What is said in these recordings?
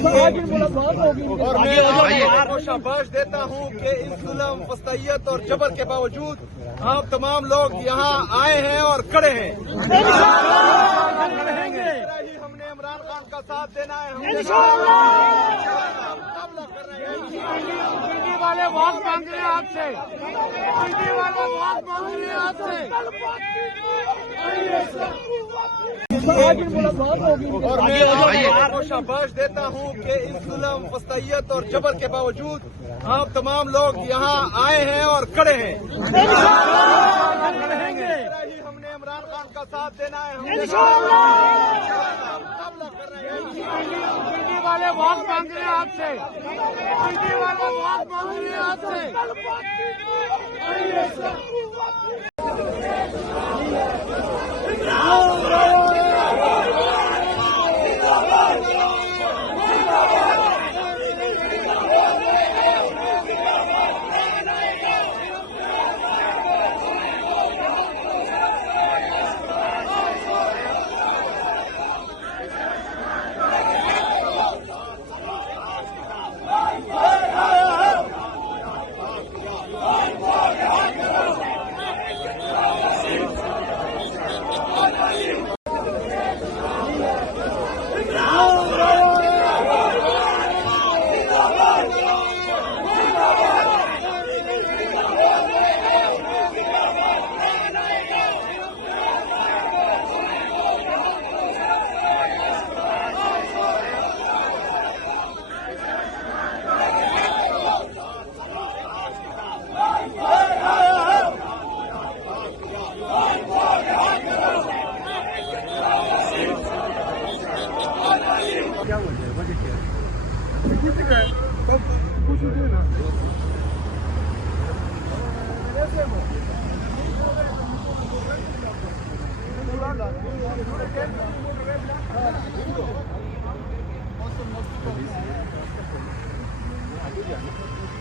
और मैं आपको शाबाश देता हूँ कि इस जुल्म, फस्तैयत और जबर के बावजूद आप तमाम लोग यहाँ आए हैं और खड़े हैं। हमने इमरान खान का साथ देना है। दिल्ली वाले वोट मांग रहे हैं आपसे, दिल्ली वाले वोट मांग रहे हैं आपसे। और मैं आपको शाबाश देता हूँ कि इस जुल्म, फस्तैयत और जबर के बावजूद आप तमाम लोग यहाँ आए हैं और खड़े हैं। हमने इमरान खान का साथ देना है। दिल्ली वाले वोट मांग रहे हैं आपसे, दिल्ली वाले वोट मांग रहे हैं आपसे।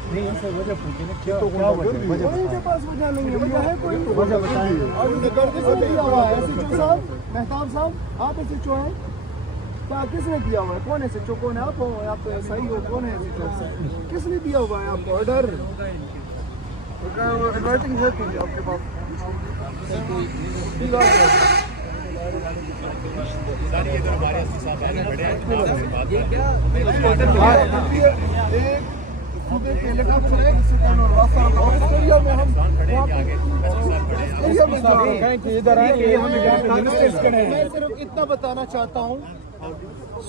नहीं सर, वजह पूछे ना क्या वजह के पास वजह नहीं है, वजह है कोई वजह बताएं। मेहताब साहब, आप SHO हैं क्या? किसने दिया हुआ है? कौन SHO? कौन है? आप हो? आप सही हो? कौन है SHO? किसने दिया हुआ है आपको ऑर्डर? राइटिंग है कुछ आपके पास? मैं सिर्फ इतना बताना चाहता हूँ,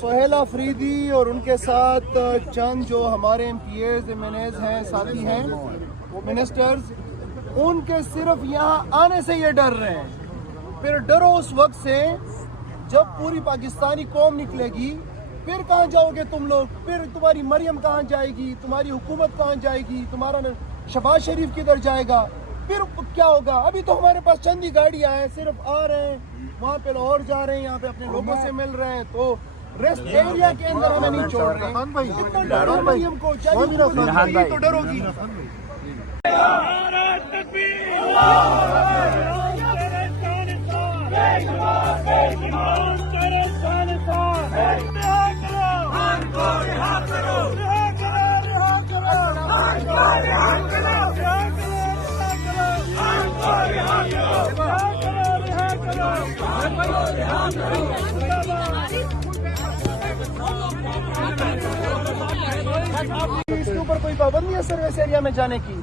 सोहेल अफरीदी और उनके साथ चंद जो हमारे MPAs MNAs हैं, साथी हैं, वो मिनिस्टर्स, उनके सिर्फ यहाँ आने से ये डर रहे हैं। फिर डरो उस वक्त से जब पूरी पाकिस्तानी कौम निकलेगी। फिर कहाँ जाओगे तुम लोग? फिर तुम्हारी मरियम कहाँ जाएगी? तुम्हारी हुकूमत कहाँ जाएगी? तुम्हारा शहबाज शरीफ किधर जाएगा? फिर क्या होगा? अभी तो हमारे पास चंद ही गाड़ियाँ हैं, सिर्फ आ रहे हैं, वहाँ पे लाहौर जा रहे हैं, यहाँ पे अपने लोगों से मिल रहे हैं, तो रेस्ट एरिया के अंदर हमें नहीं छोड़ रहे हैं। इतना डरो मरियम को, चाहिए तो डरोगी। इसके ऊपर कोई पाबंदी है सर्विस एरिया में जाने की?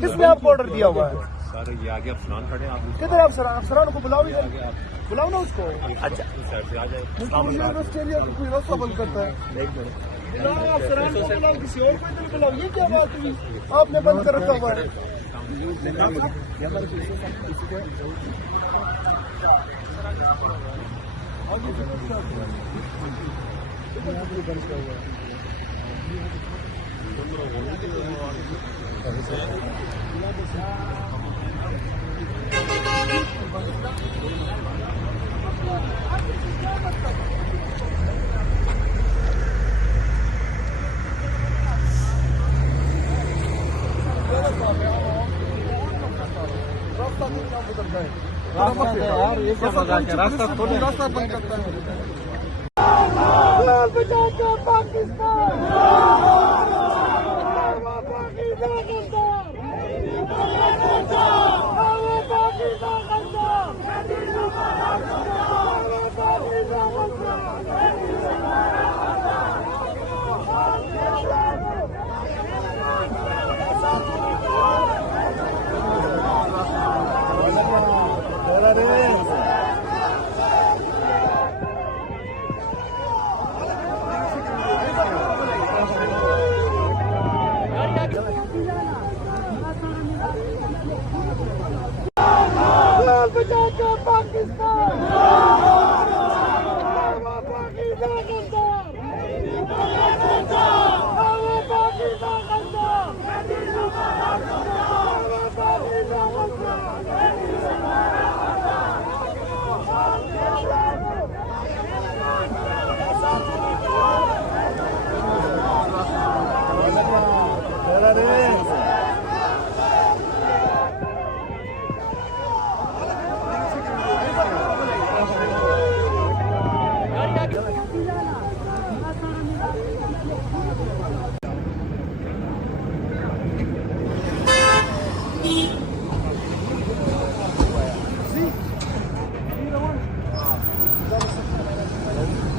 किसने आपको ऑर्डर दिया हुआ है? सर ये आगे अफसरान खड़े हैं, आप किधर अफसरान को बुलाओ, इधर बुलाओ ना उसको। अच्छा सर से आ जाए। मुझे रेस्ट एरिया को कोई रास्ता बंद करता है। बुलाओ अफसरान को, बुलाओ किसी और को इधर बुलाओ। ये क्या बात हुई? आपने बंद कर रखा हुआ है। रास्ता बंद करता है। बचाओ पाकिस्तान